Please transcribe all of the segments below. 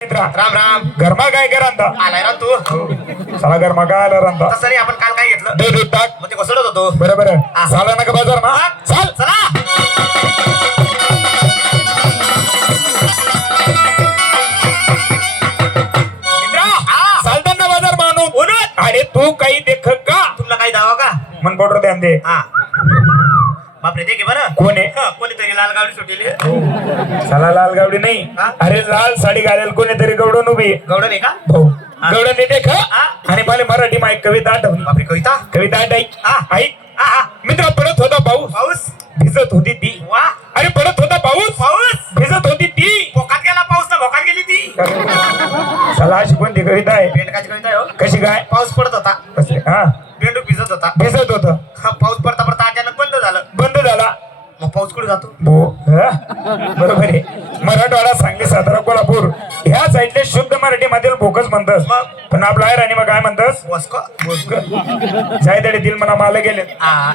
राम राम. गरमा काय करा आलाय राम तू. चला गरमा काय आला रंता तसं नाही, आपण काल काय घेतलं दूध टाक मग ते घसरत होतो. बरोबर चाला नका बाजार ना हा, चाल चला. चालताना बाजार मानू अरे तू काही देख का तुला काही दावा का? मन बॉर्डर ध्यान दे हा बापरे, ते घे बरं. कोण आहे कोणीतरी लाल गावडी सुटेली. चला लाल गावडी नाही हा? अरे लाल साडी घालेल कोणीतरी गवडून उभी गवडं नाही का? भाऊ गवडून देते का हा? आणि मला मराठी माईक कविता आठवली बापरे, कविता. कविता ऐक हा? ऐक हा हा. मित्र पडत होता पाऊस पाऊस. भिजत होती ती वा. अरे पडत होता पाऊस पाऊस. भिजत होती ती भोकात गेला पाऊस ना भोकात गेली ती. चला अशी कोणती कविता आहे बेंडकाची कविता आहे हो. कशी काय पाऊस पडत होता, कसली हा बेंडूक भिजत होता. भिजत होत हा, पाऊस पडता पडता अचानक बंद झालं. बंद झाला मग पाऊस कुठे जातो? भो हा? बरोबर आहे मराठवाडा सांगली सातारा कोल्हापूर ह्या साईडले शुद्ध मराठी मधील भोकच म्हणतस मग? पण आपला आहे आणि मग काय म्हणतस वस्को. जाय तरी दिल म्हणा मला गेले हा.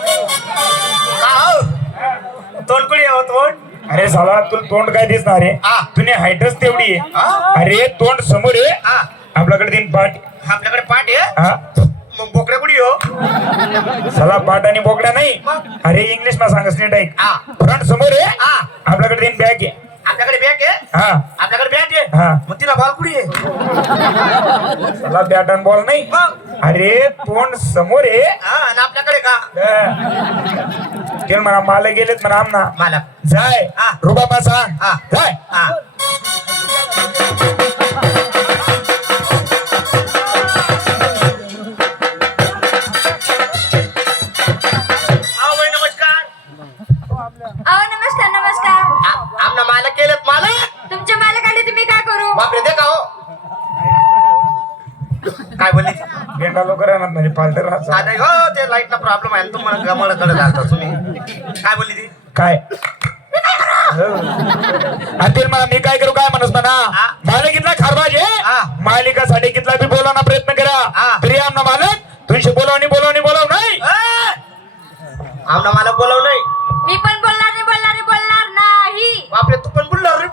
का हो? तोंडकुळी हो तोंड. अरे साला तुला तोंड काय दिसणार आहे हा. तुने हाईटच तेवढी आहे हा? अरे तोंड समोर आहे हा. आपल्याकडे तीन पाठ आपल्याकडे पाठ आहे. हा मग बोकड्या कुठे हो? साला पाठ आणि बोकड्या नाही मग? अरे इंग्लिश मा सांगस नीट ऐक हा. फ्रंट समोर आहे हा. आपल्याकडे तीन बॅग आहे आपल्याकडे बॅग आहे. हा आपल्याकडे बॅट आहे. हा मग तिला बॉल कुठे आहे? साला बॅट आणि बॉल नाही मग? अरे तोंड समोर आहे हा, आणि आपल्याकडे का? ते म्हणा मला गेलेत म्हणा आमना मला. जाय हा. रुबाबा सांग हा. जाय हा. आओ बाई, नमस्कार. अहो नमस्कार नमस्कार. आमना मालक केलेत मालक. तुमचे मालक आले तुम्ही काय करू? बापरे, दे का हो? काय बोलली? गेंडा लोक राहणार म्हणजे पालटर राहतात आता हो, ते लाईटला प्रॉब्लेम आहे ना, तुम्हाला गमळ कडे घालता तुम्ही. काय बोलली ती? काय आणि मला मी काय करू काय म्हणस म्हणा हा. मालक इथला खारबाज हा. आहे मालिकासाठी कितला बी बोलावना प्रयत्न हा. करा तरी आमना मालक तुझी बोलावणी नाही आमना मालक बोलाव नाही. मी पण बोलणार नाही. बापरे, तू पण बोलणार रे.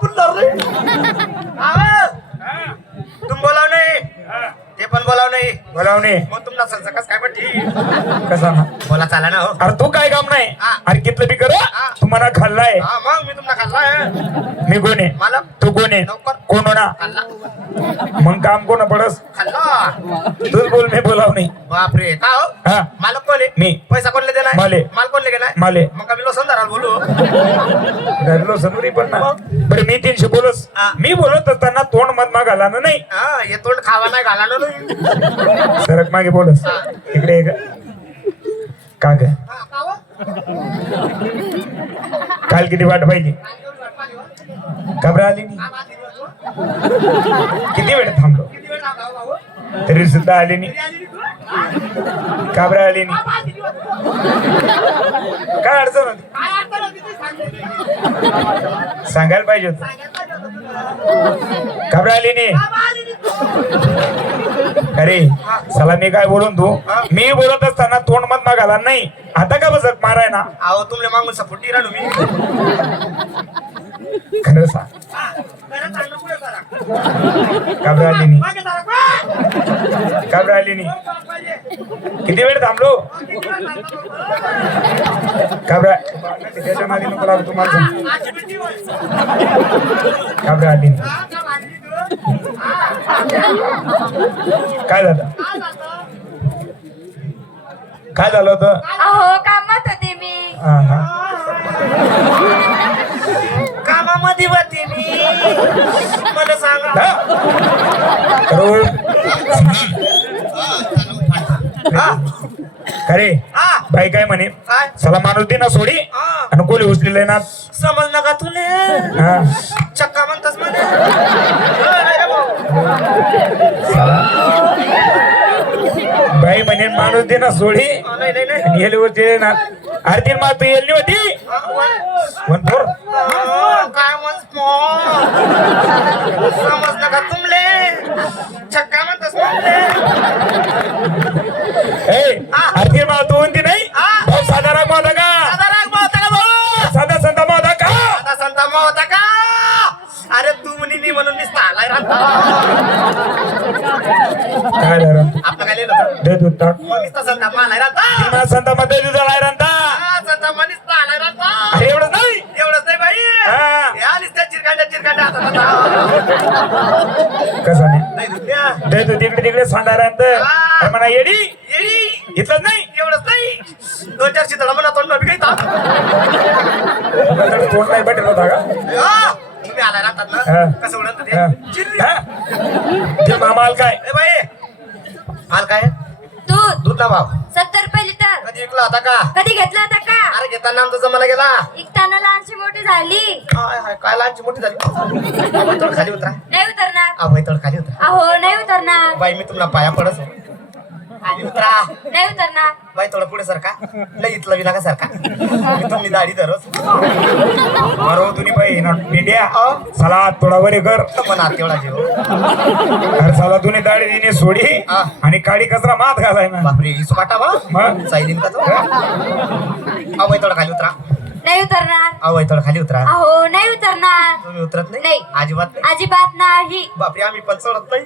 आहो. तुम बोलाव नाही, ते पण बोलाव नाही. बोलावणी मग तुमला सरसकस काय म्हणते? कसा ना बोला चाला ना हो. अरे तू काय काम नाही हा. अरे कितलं बी कर हा. तुम्हाला खाल्लाय हा, मग मी तुम्हाला खाल्लाय. मी कोण आहे मालक. तू कोण आहे नोकर. कोण होणार खाल्ला. मग काम कोण पडस खाल्ला. तूच बोल मी बोलाव नाही बापरे, का हो? हा मालक कोण मी. पैसा कोणले दिलाय? माले. माल कोणले गेलाय? माले. मग कमी लोसन धराल बोलू. घरलो सनुरी पण ना बरं मी 300 बोलस हा. मी बोलत असताना तोंड मत माग आला ना नाही हा, हे तोंड खावा नाही घाला ना नाही. सरक मागे बोलस हा. इकडे ये ग. का ग हा, का हो? काल किती वाट पाहिली घबरा आली नाही हा, बाकी दिवस हो. किती वेळ थांबलो किती वेळ लागला हो, भाऊ? तरी सुद्धा आली नाही किती आली ती तू? घबरा आली नाही बाकी दिवस हो. काय अडचण होती काय अडचण होती ती सांगितली. सांगायला पाहिजे होतं सांगायला पाहिजे होतं तुला. घबरा आली नाही बाबा आली ती तू. अरे चला मी काय बोलून तू मी बोलत असताना तोंड मत माग आला नाही आता का बसक माराय ना अहो, तुमले मागून सपोर्टी राहू मी. खरं सांग हा, घरात चालणं पुढे करा. घबरा आली नाही मागे जरा, बा. घबरा आली नाही पाहिजे. किती वेळ थांबलो किती वेळ लागला? घबरा त्याच्या मागे नको लागू तुम्हाला सांग. आजची मिठी होय. घबरा आली नाही हा, का वाटली तू? हा. काय झालं काय झालं? काय झालं होतं अहो कामात होते मी. हा हा कामामध्ये होते मी. मला सांगा. हा, खरे हा. बाई काय म्हणे काय? चला माणूस दे ना सोडी हा. आणि कोली उचलेलं आहे ना समजलं का तुले? हा चक्का म्हणतास म्हणे. नाही रे भाऊ. बाई म्हणे माणूस दे ना सोडी नाही नाही नाही. आणि येले होते ना अरे ती तू येली होती वन फोर काय म्हणतो समजलं का तुमले? काय धरण आपलं काय लिहिलं होतं? दे दूध टाक मग नुसता संताप मानाय राहता. तिना संत मध्ये दूध आलाय रंता हा, संताप नुसता आलाय राहता. अरे एवढं नाही एवढंच नाही बाई. हा. या नुसत्या चिरकांड्या हातात. कसं नाही नाही दुसऱ्या. दे दूध इकडे तिकडे सांडारांत हा. म्हणा येडी येडी. इथलंच नाही एवढंच नाही. 2-4 शितळा म्हणा तोंड नवी काही ताप. कोण नाही भेटेल होता का हा, तुम्ही आलाय राहतात हा. ना. कसं उडत हा. ते? चिल्ली. हा? ते मामाल काय ए बाई, माल काय? दूध दूध ना भाव 70 रुपये लिटर. कधी विकला होता का? कधी घेतला होता का? अरे घेताना आमचा जमाना गेला. इकताना लहानशी मोठी झाली. हाय हाय, काय लहानची मोठी झाली. अभय थोडं खाली उतरा. नाही उतरणार. अभय थोडं खाली उतरा. अहो नाही उतरणार. बाई मी तुम्हाला पाया पडस. खाली उतरा. नाही उतरणार. बाई थोडं पुढे सरका. लई इथलं विना का सरका. मी तुम्ही दाढी धरस. बरो तुम्ही बाई इंडिया हा. चला थोडा वरे कर म्हणा तेवढा जीव. अरे चला तुम्ही दाढी दिने सोडी हा. आणि काळी कचरा मात घालाय ना बापरे इसो काटा बा. मग साईलिन का तो? अभय थोडं खाली उतरा. नाही उतरणार. अभय थोडं खाली उतरा. अहो नाही उतरणार. तुम्ही उतरत नाही? नाही. अजिबात नाही. अजिबात नाही. बापरे आम्ही पण चढत नाही.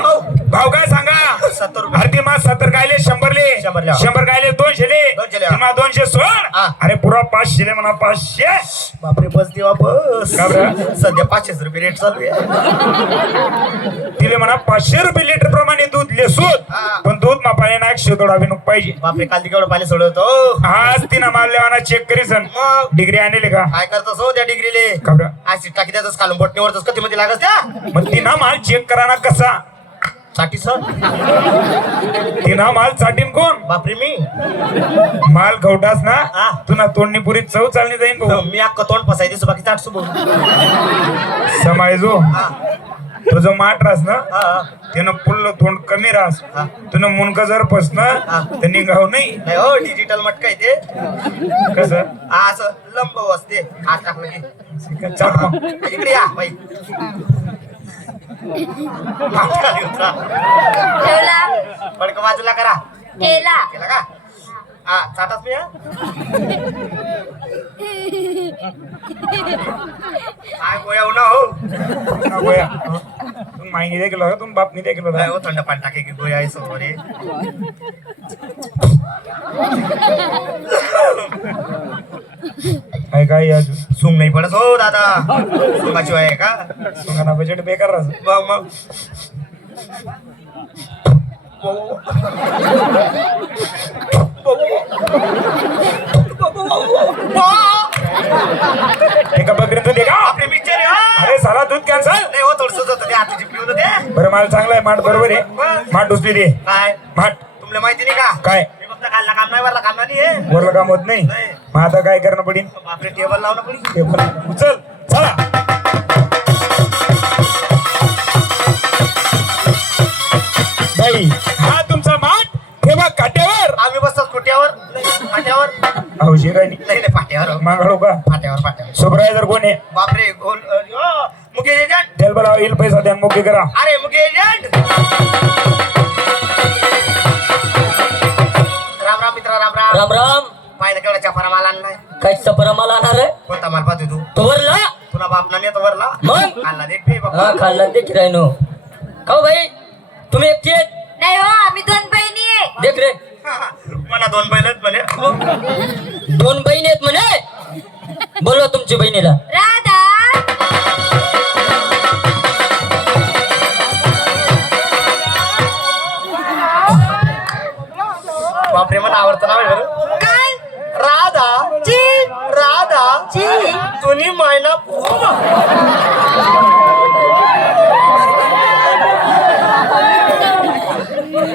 हो. भाव काय सांगा 70 रुपये. अरे मा 70 कायले 100 ले 100 ले. 100 कायले 200 ले 200 ले. मा 200 सोड हा. अरे पुरा 500 ले म्हणा 500 बापरे बस देवा बस. का बरं? सध्या 500 रुपये रेट चालू आहे. तिले म्हणा 500 रुपये लिटर प्रमाणे दूध ले सूद हा. पण दूध मा पाणी ना 100 तोडा बी नको पाहिजे बापरे काल केवढं पाणी सोडवतो. आज तिनं माल लेवाना चेक करीसन मग डिग्री आणले का काय करतोस हो त्या डिग्रीले? का बरं? ऍसिड टाकी त्याच खालून बोटणीवरच कधी मध्ये लागत त्या मग तिनं माल चेक करा ना कसा साठी सर. तिनं माल चाटीन कोण बापरे मी माल खवटास ना हा. तुला तोंडणी पुरी चव चालणी जाईन भाऊ मी अख्खं तोंड फसायची सो बाकी चाट सुबो. समायजो हा तुझं माठ रास ना हा त्यानं पुल्ल तोंड कमी रास हा. तुनं मुनक जर पसन हा. तर निघाव नाही नाही हो डिजिटल मटका आहे ते. कसं हा, असं लंब असते हात टाकलं की. चाट मग. इकडे या बाई. हात खाली उतरा. ठेवला. फडक बाजूला करा. केला. केला का? हा चाटाच मी हा. काय गोया ना हो. ना गोया तुम माहिती देखील होता तुम बाप नाही देखील काय होता हो थंड पाणी टाके की गोया आहे समोर रे. काय काय याजू सूंग नाही पडत हो दादा. सुंगाची आहे का? सुंगाना बजेट बेकार रास मग एका बकरीचं दे का आपले पिक्चर आहे. अरे साला दूध कॅन्सल नाही हो थोडस होतं ते हाताची पिऊन ते. बरं माल चांगला आहे माठ बरोबर आहे माठ डुसली दे काय माठ तुमला माहिती नाही का? काय मी फक्त खाल्ला काम नाही वरला काम नाही आहे. वरलं काम होत नाही नाही. मग आता काय करणं पडेल बापरे टेबल लावणं पडी. ते पण उचल चला बाई हा तुमचा माठ ठेवा काट्यावर आम्ही बसतो कुट्यावर फाट्यावर. हौशी राहिली नाही नाही फाट्यावर मागाडो का फाट्यावर. सुपरवायझर कोण आहे बापरे गोल मुकेश एजंट. तेल बोलाव येईल पैसा द्या मोकळी करा अरे मुकेश एजंट. राम राम मित्रा राम राम. राम राम. पाहिलं केवढा चपारा माल आणलाय. काय सपरा मला आणणार आहे कोणता माल पाहतोय तू? तो वरला तुला बाप ना नेतो वरला. मग? आणला देख बे हा बाबा. खाल्ला देख राहिनो खाऊ भाई तुम्ही एकटी आहेत? नाही हो आम्ही 2 बहिणी आहे. देख रे मला 2 बैलच म्हणे. 2 बहिणी आहेत म्हणे बोलवा तुमची बहिणीला. राधा. बापरे मला आवडतं नाव आहे बरं. काय? राधा जी. राधा जी. तुम्ही मायना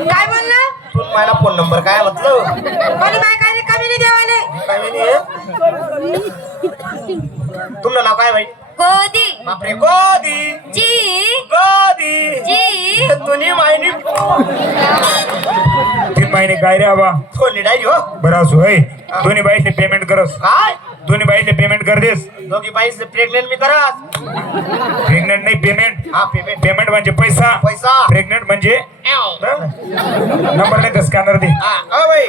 काय बोलला? तू मायना फोन नंबर काय म्हटलं? कोणी बाय काय कमी नाही देवाले. काय माहिती तुमचं नाव काय बाई? गोदी. बापरे गोदी जी. गोदी जी. तुम्ही मायनी 3 महिने काय रे आबा फोन डायरी हो. बरं असो होय दोन्ही बाईचे पेमेंट करस काय दोन्ही बाईचे पेमेंट कर देस दोघी बाई प्रेग्नेंट मी करा. प्रेग्नेंट नाही पेमेंट हा पेमेंट पेमेंट म्हणजे पैसा पैसा. प्रेग्नेंट म्हणजे नंबर नाही तर स्कॅनर दे हा अ बाई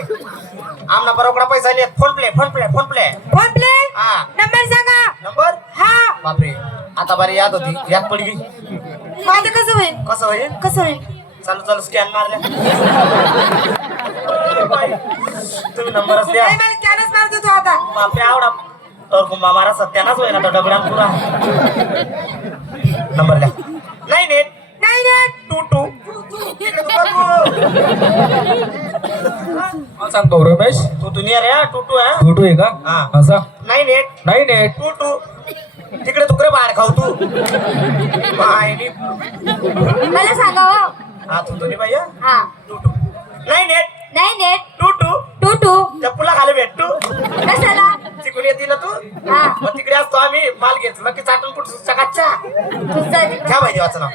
आमना बरोबर पैसा नाही. Phone play phone play phone play. Phone play. हा नंबर सांगा. नंबर. हा. बापरे आता बारी याद होती याद पडली. माझं कसं होईल कसं होईल चालू चालू स्कॅन मारल्या बाई, तुम्ही नंबरच द्या नाही, मला कॅनच मारतो तू आता बापरे आवडा तर कुंभा मारा सत्यानाच होईना तो डबड्यान पुरा नंबर द्या 98 नाही नाही 22 इकडे तू बघू. मला सांग भाऊ रमेश तू दुनिया रे 22 आहे फोटो आहे का हा. असा 98 नाही नेट 22 तिकडे तुकडे बाहेर खाऊ तू मायनी मला सांगा हो हा तू दोन्ही बाई हं? हा 22 98 नाही नेट 22 टू टू चप्पूला खाली भेटतो कशाला चिकून येते ना तू हा मग तिकडे असतो आम्ही माल घेतला की चाटून कुठं चकाच्या तुझा घ्या माहिती वाचा नाव